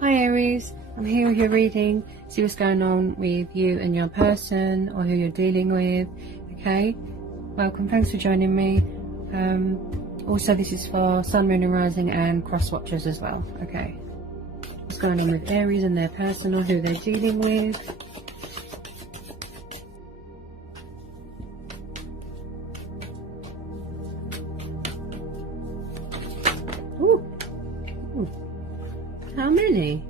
Hi Aries, I'm here with your reading. See what's going on with you and your person, or who you're dealing with. Okay, welcome, thanks for joining me. Also this is for Sun, Moon and Rising and cross watchers as well. Okay, what's going on with Aries and their person, or who they're dealing with. Ooh. Ooh. How many?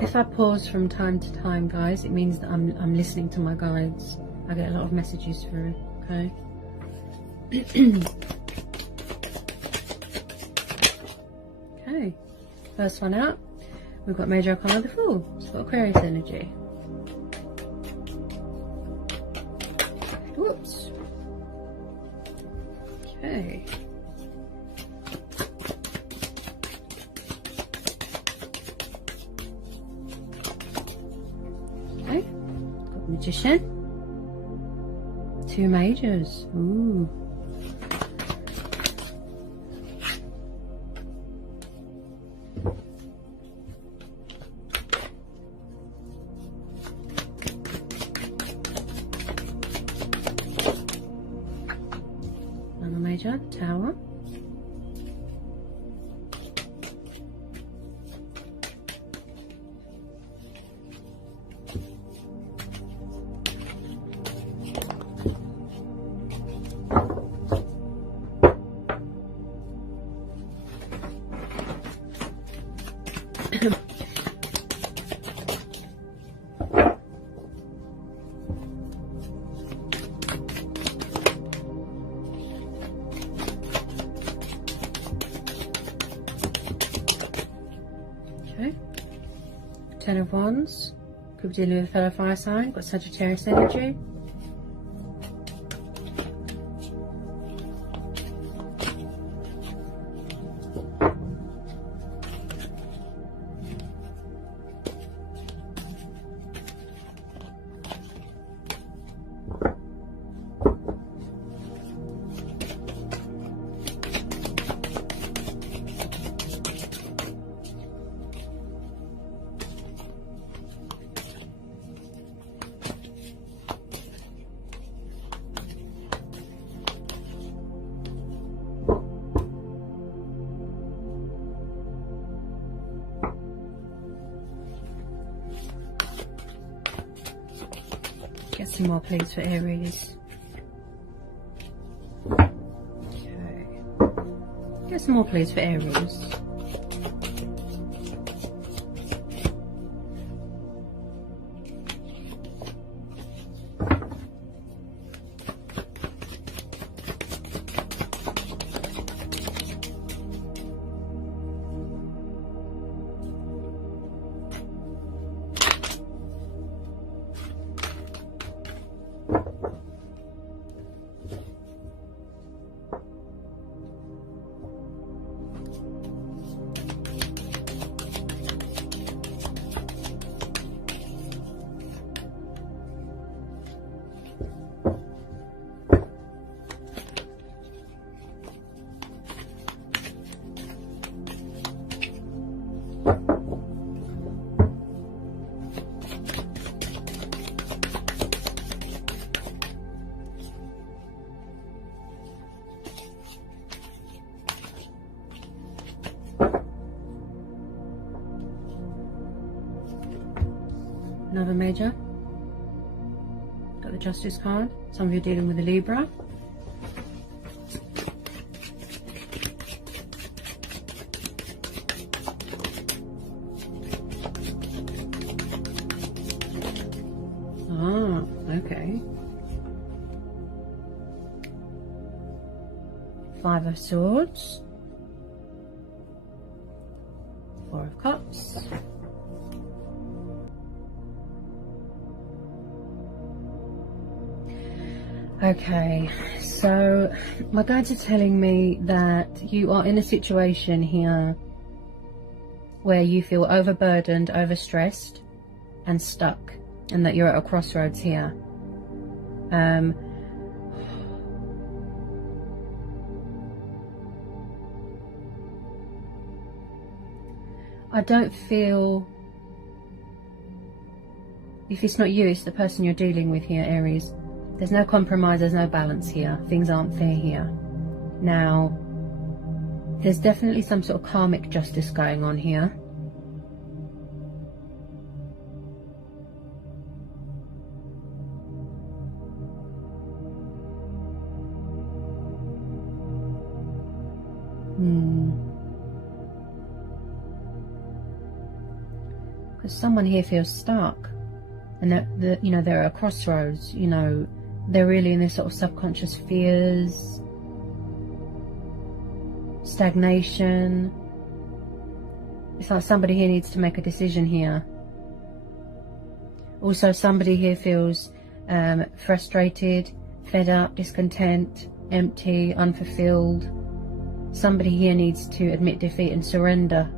If I pause from time to time, guys, it means that I'm listening to my guides. I get a lot of messages through, okay? Okay, first one out. We've got Major Arcana the Fool. It's got Aquarius energy. Whoops. Okay. Okay. Got Magician. 2 Majors. Ooh. Major, Tower. Okay, 10 of Wands, could be dealing with a fellow fire sign, got Sagittarius energy. Get some more please for Aries. Okay. Get some more please for Aries. Another Major. Got the Justice card. Some of you are dealing with a Libra. Ah, okay. 5 of Swords. 4 of Cups. Okay, so my guides are telling me that you are in a situation here where you feel overburdened, overstressed and stuck, and that you're at a crossroads here. I don't feel, if it's not you, it's the person you're dealing with here, Aries. There's no compromise, there's no balance here. Things aren't fair here. Now, there's definitely some sort of karmic justice going on here. Because someone here feels stuck, and you know, they're at a crossroads. You know, they're really in this sort of subconscious fears, stagnation. It's like somebody here needs to make a decision here. Also, somebody here feels frustrated, fed up, discontent, empty, unfulfilled. Somebody here needs to admit defeat and surrender.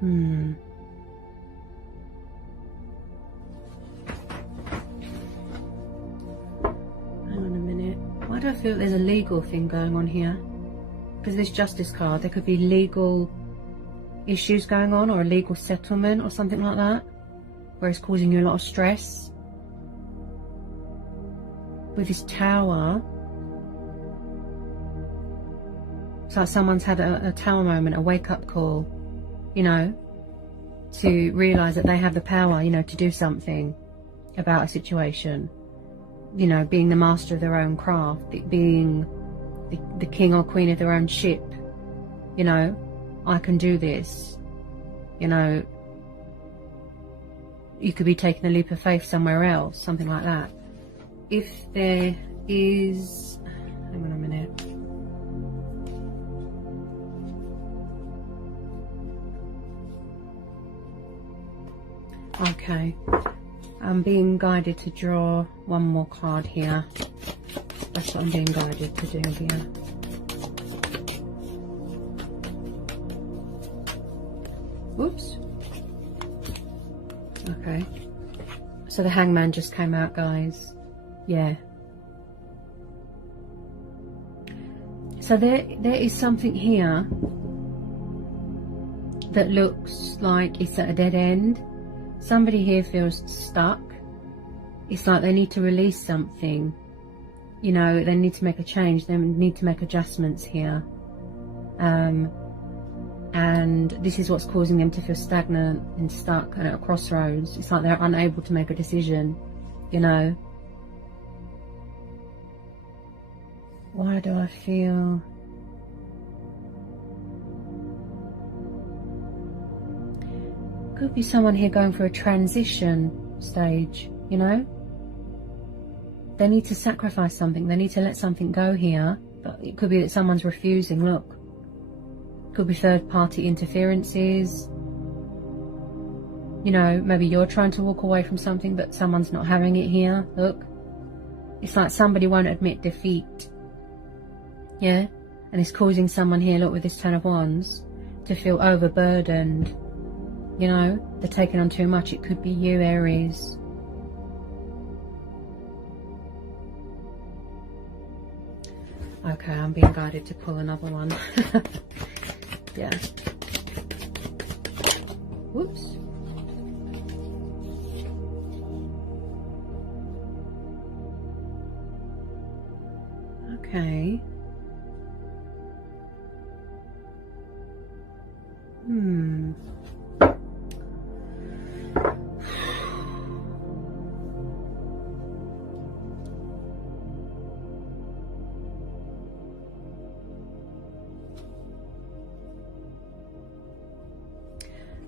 Hang on a minute. Why do I feel there's a legal thing going on here? Because this Justice card, there could be legal issues going on, or a legal settlement or something like that, where it's causing you a lot of stress. With this Tower, it's like someone's had a Tower moment, a wake-up call, you know, to realise that they have the power, you know, to do something about a situation. You know, being the master of their own craft, being the king or queen of their own ship. You know, I can do this. You know, you could be taking a leap of faith somewhere else, something like that. If there is, hang on a minute. Okay, I'm being guided to draw one more card here. That's what I'm being guided to do here. Whoops. Okay, so the Hangman just came out, guys. Yeah. So there is something here that looks like it's at a dead end. Somebody here feels stuck. It's like they need to release something. You know, they need to make a change. They need to make adjustments here. And this is what's causing them to feel stagnant and stuck and at a crossroads. It's like they're unable to make a decision, you know. Why do I feel... Could be someone here going through a transition stage, you know. They need to sacrifice something. They need to let something go here. But it could be that someone's refusing. Look. Could be third-party interferences. You know, maybe you're trying to walk away from something, but someone's not having it here. Look. It's like somebody won't admit defeat. Yeah? And it's causing someone here, look, with this Ten of Wands, to feel overburdened. You know, they're taking on too much. It could be you, Aries. Okay, I'm being guided to pull another one. Yeah. Whoops. Okay.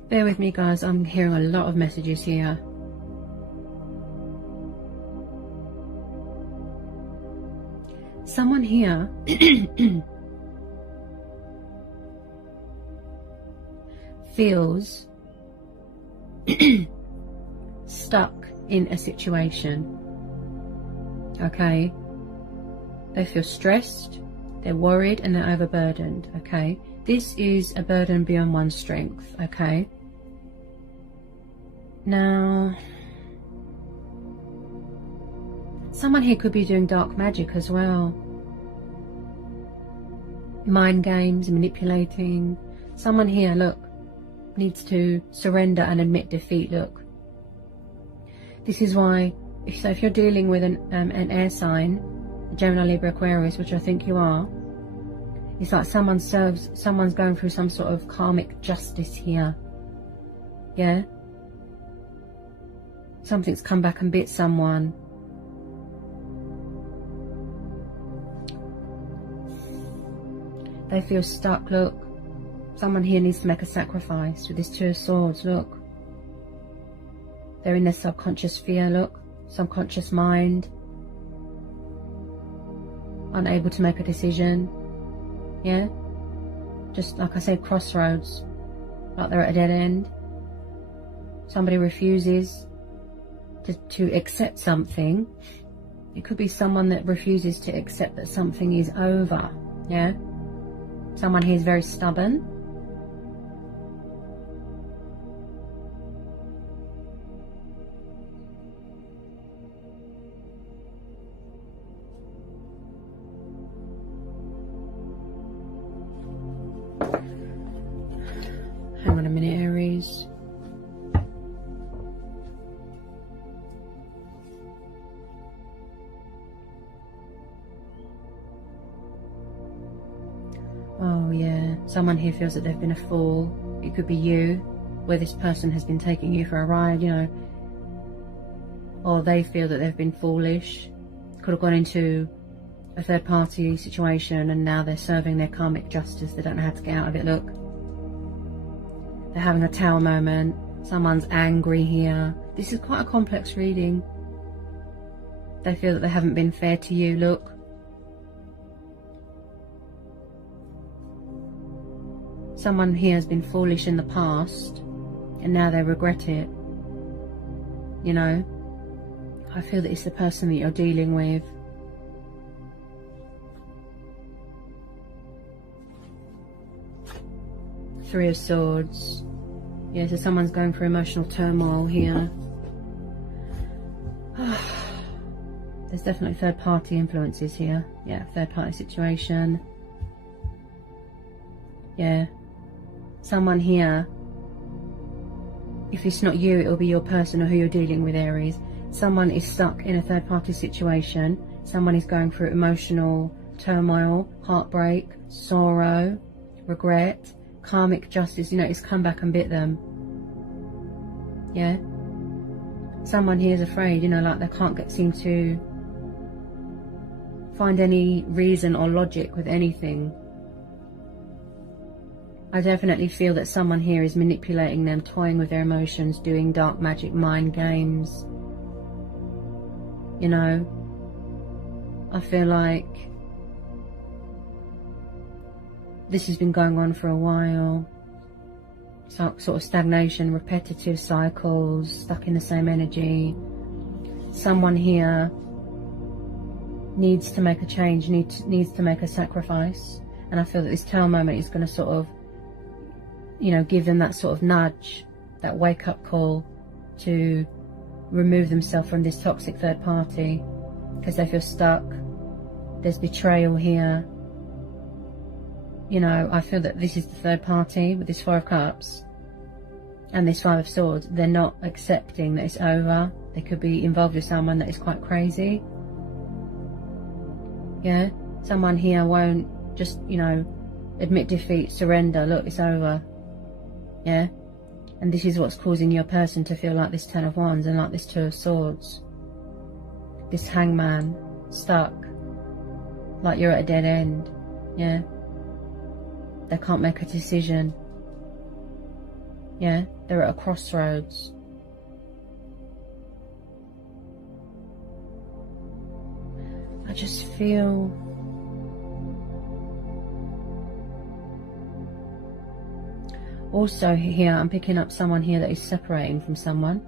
Bear with me, guys, I'm hearing a lot of messages here. Someone here feels stuck in a situation. Okay? They feel stressed, they're worried, and they're overburdened. Okay? This is a burden beyond one's strength. Okay? Now, someone here could be doing dark magic as well. Mind games, manipulating. Someone here, look, needs to surrender and admit defeat, look. This is why, if you're dealing with an air sign, Gemini, Libra, Aquarius, which I think you are, it's like someone's going through some sort of karmic justice here. Yeah? Something's come back and bit someone. They feel stuck, look. Someone here needs to make a sacrifice with this Two of Swords, look. They're in their subconscious fear, look. Subconscious mind. Unable to make a decision. Yeah? Just like I said, crossroads. Like they're at a dead end. Somebody refuses to accept something. It could be someone that refuses to accept that something is over. Yeah? Someone here is very stubborn. Hang on a minute, Aries. Oh yeah, someone here feels that they've been a fool. It could be you, where this person has been taking you for a ride, you know. Or they feel that they've been foolish. Could have gone into a third party situation and now they're serving their karmic justice. They don't know how to get out of it, look. They're having a tower moment. Someone's angry here. This is quite a complex reading. They feel that they haven't been fair to you, look. Someone here has been foolish in the past and now they regret it. You know, I feel that it's the person that you're dealing with. Three of Swords. Yeah, so someone's going through emotional turmoil here. There's definitely third party influences here. Yeah, third party situation. Yeah. Someone here, if it's not you, it'll be your person or who you're dealing with, Aries. Someone is stuck in a third party situation. Someone is going through emotional turmoil, heartbreak, sorrow, regret, karmic justice. You know, it's come back and bit them. Yeah? Someone here is afraid, you know, like they can't seem to find any reason or logic with anything. I definitely feel that someone here is manipulating them, toying with their emotions, doing dark magic, mind games. You know, I feel like this has been going on for a while. So, sort of stagnation, repetitive cycles, stuck in the same energy. Someone here needs to make a change, needs to make a sacrifice. And I feel that this Tower moment is going to sort of, you know, give them that sort of nudge, that wake up call to remove themselves from this toxic third party because they feel stuck. There's betrayal here. You know, I feel that this is the third party with this Four of Cups and this Five of Swords. They're not accepting that it's over. They could be involved with someone that is quite crazy. Yeah, someone here won't just, you know, admit defeat, surrender, look, it's over. Yeah, and this is what's causing your person to feel like this Ten of Wands and like this Two of Swords. This Hangman, stuck, like you're at a dead end. Yeah, they can't make a decision. Yeah, they're at a crossroads. I just feel also here, I'm picking up someone here that is separating from someone.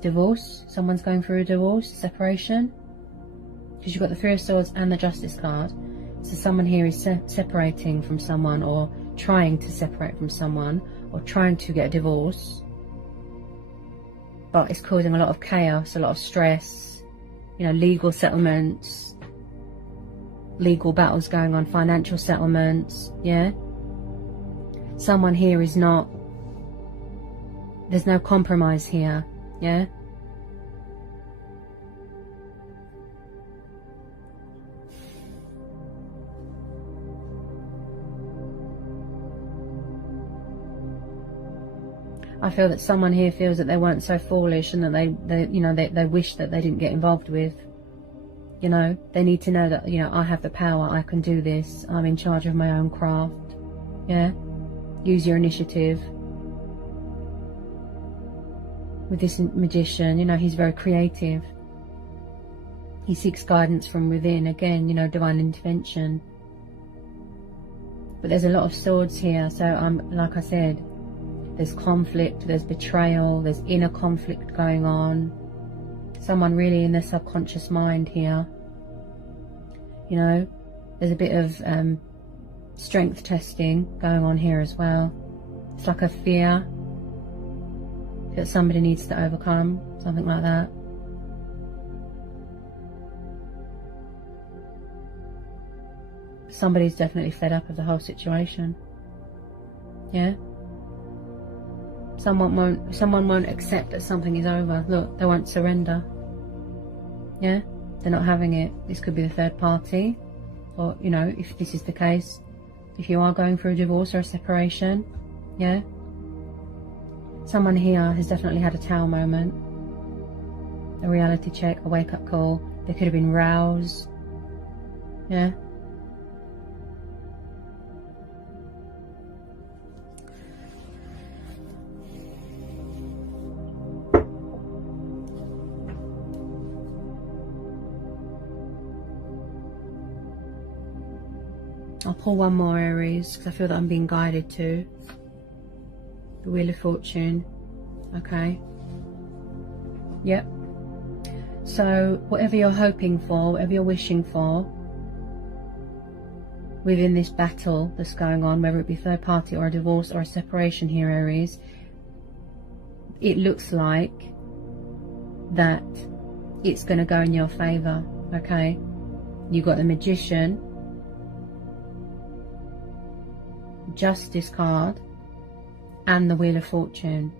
Divorce. Someone's going through a divorce, separation. Because you've got the Three of Swords and the Justice card. So someone here is separating from someone, or trying to separate from someone, or trying to get a divorce. but it's causing a lot of chaos, a lot of stress, you know, legal settlements, legal battles going on, financial settlements, yeah? Someone here is not, there's no compromise here, yeah? I feel that someone here feels that they weren't so foolish and that they wish that they didn't get involved with. You know, they need to know that, you know, I have the power, I can do this, I'm in charge of my own craft. Yeah? Use your initiative. With this magician, you know, he's very creative. He seeks guidance from within, again, you know, divine intervention. But there's a lot of swords here, so like I said, there's conflict, there's betrayal, there's inner conflict going on. Someone really in their subconscious mind here. You know, there's a bit of strength testing going on here as well. It's like a fear that somebody needs to overcome, something like that. Somebody's definitely fed up of the whole situation. Yeah? Someone won't accept that something is over. Look, they won't surrender. Yeah? They're not having it. This could be the third party. Or, you know, if this is the case, if you are going through a divorce or a separation, yeah? Someone here has definitely had a Tower moment. A reality check, a wake-up call. They could have been roused. Yeah? I'll pull one more, Aries, because I feel that I'm being guided to. The Wheel of Fortune. Okay. Yep. So, whatever you're hoping for, whatever you're wishing for, within this battle that's going on, whether it be third party or a divorce or a separation here, Aries, it looks like that it's going to go in your favour, okay? You've got the Magician, Justice card, and the Wheel of Fortune.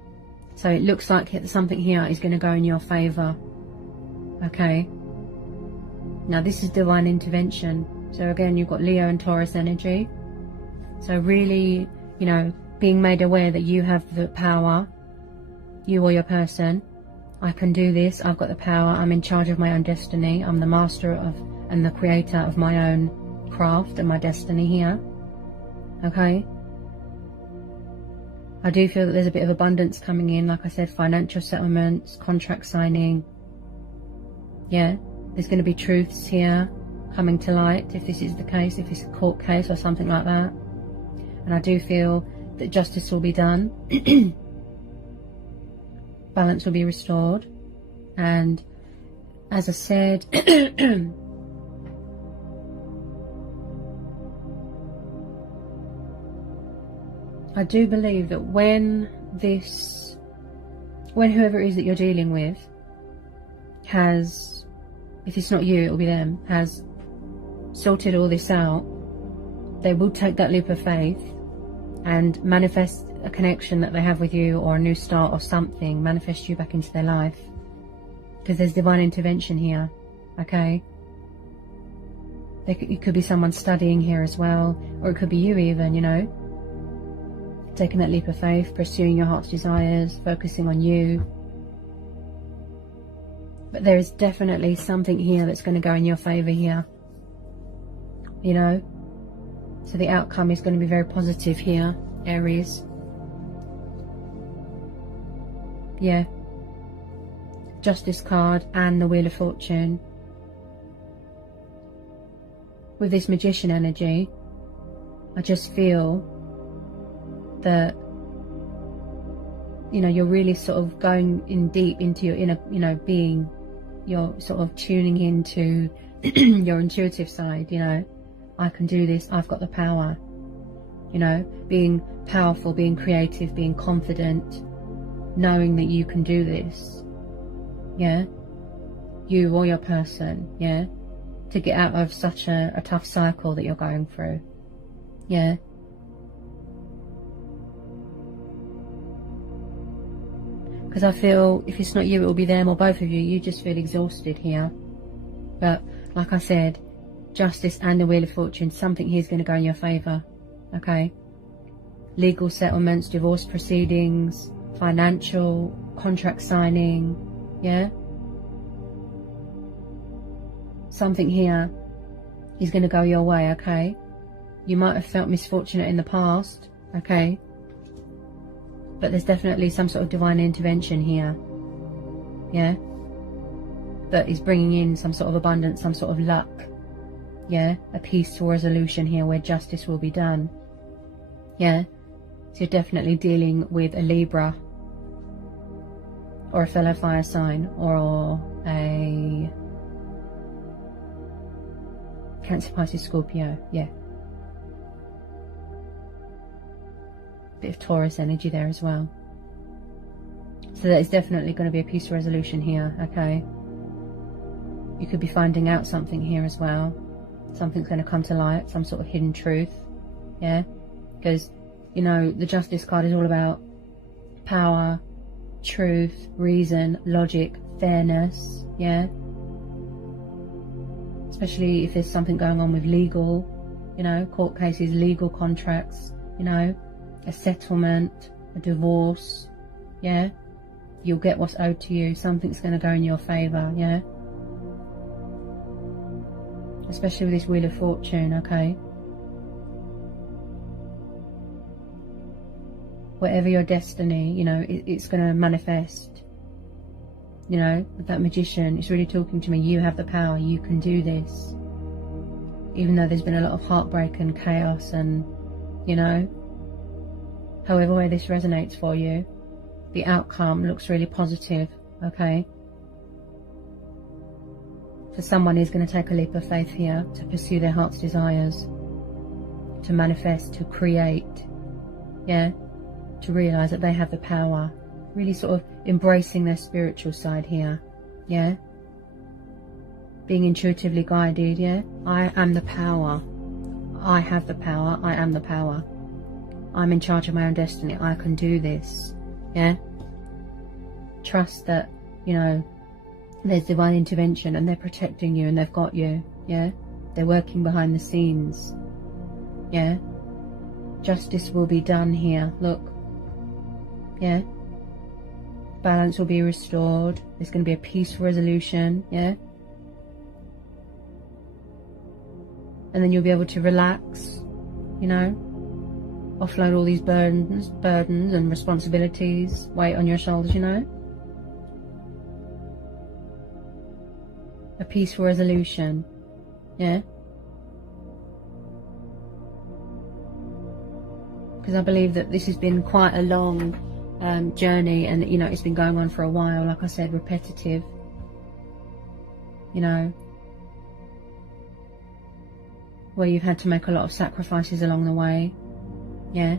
So it looks like something here is going to go in your favour, okay? Now this is divine intervention. So again, you've got Leo and Taurus energy. So really, you know, being made aware that you have the power, you or your person. I can do this, I've got the power, I'm in charge of my own destiny, I'm the master of and the creator of my own craft and my destiny here. Okay? I do feel that there's a bit of abundance coming in, like I said, financial settlements, contract signing. Yeah, there's going to be truths here coming to light if this is the case, if it's a court case or something like that. And I do feel that justice will be done. Balance will be restored. And as I said, I do believe that when whoever it is that you're dealing with has, if it's not you, it'll be them, has sorted all this out, they will take that leap of faith and manifest a connection that they have with you, or a new start or something, manifest you back into their life. Because there's divine intervention here, okay? It could be someone studying here as well, or it could be you even, you know? Taking that leap of faith, pursuing your heart's desires, focusing on you. But there is definitely something here that's going to go in your favour here. You know? So the outcome is going to be very positive here, Aries. Yeah. Justice card and the Wheel of Fortune. With this Magician energy, I just feel that, you know, you're really sort of going in deep into your inner, you know, being. You're sort of tuning into your intuitive side, you know. I can do this, I've got the power. You know, being powerful, being creative, being confident. knowing that you can do this, yeah, you or your person, yeah, to get out of such a tough cycle that you're going through, yeah. Because I feel if it's not you, it will be them or both of you. You just feel exhausted here. But like I said, Justice and the Wheel of Fortune, something here is going to go in your favour, okay? Legal settlements, divorce proceedings, financial, contract signing, yeah? Something here is going to go your way, okay? You might have felt misfortunate in the past, okay? But there's definitely some sort of divine intervention here, yeah? That is bringing in some sort of abundance, some sort of luck, yeah? A peaceful resolution here where justice will be done, yeah? So you're definitely dealing with a Libra or a fellow fire sign or a Cancer, Pisces, Scorpio, yeah. Bit of Taurus energy there as well. So there's definitely going to be a peaceful resolution here, okay? You could be finding out something here as well. Something's going to come to light, some sort of hidden truth, yeah? Because, you know, the Justice card is all about power, truth, reason, logic, fairness, yeah? Especially if there's something going on with legal, you know, court cases, legal contracts, you know, a settlement, a divorce, yeah? You'll get what's owed to you. Something's going to go in your favour, yeah? Especially with this Wheel of Fortune, okay? Whatever your destiny, you know, it's going to manifest. You know, with that Magician, it's really talking to me. You have the power. You can do this. Even though there's been a lot of heartbreak and chaos and, you know, however way this resonates for you, the outcome looks really positive, okay? So someone is going to take a leap of faith here to pursue their heart's desires, to manifest, to create, yeah? To realise that they have the power. Really sort of embracing their spiritual side here, yeah? Being intuitively guided, yeah? I am the power. I have the power. I am the power. I'm in charge of my own destiny. I can do this, yeah? Trust that, you know, there's divine intervention and they're protecting you and they've got you, yeah? They're working behind the scenes, yeah? Justice will be done here, look, yeah? Balance will be restored. There's going to be a peaceful resolution, yeah? And then you'll be able to relax, you know? Offload all these burdens and responsibilities, weight on your shoulders, you know? A peaceful resolution, yeah? Because I believe that this has been quite a long journey, and you know, it's been going on for a while, like I said, repetitive, you know, where you've had to make a lot of sacrifices along the way, yeah?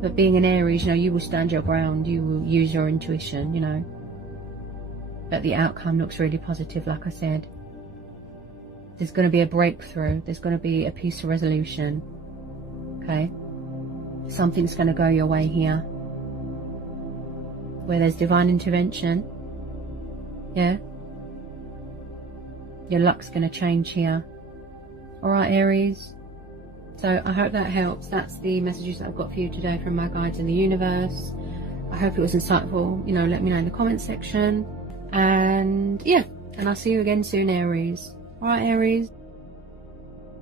But being an Aries, you know, you will stand your ground, you will use your intuition, you know, but the outcome looks really positive, like I said. There's going to be a breakthrough, there's going to be a peaceful resolution, okay? Something's going to go your way here, where there's divine intervention, yeah? Your luck's going to change here. Alright, Aries? So I hope that helps. That's the messages that I've got for you today from my guides in the universe. I hope it was insightful. You know, let me know in the comments section. And yeah, and I'll see you again soon, Aries. Alright, Aries?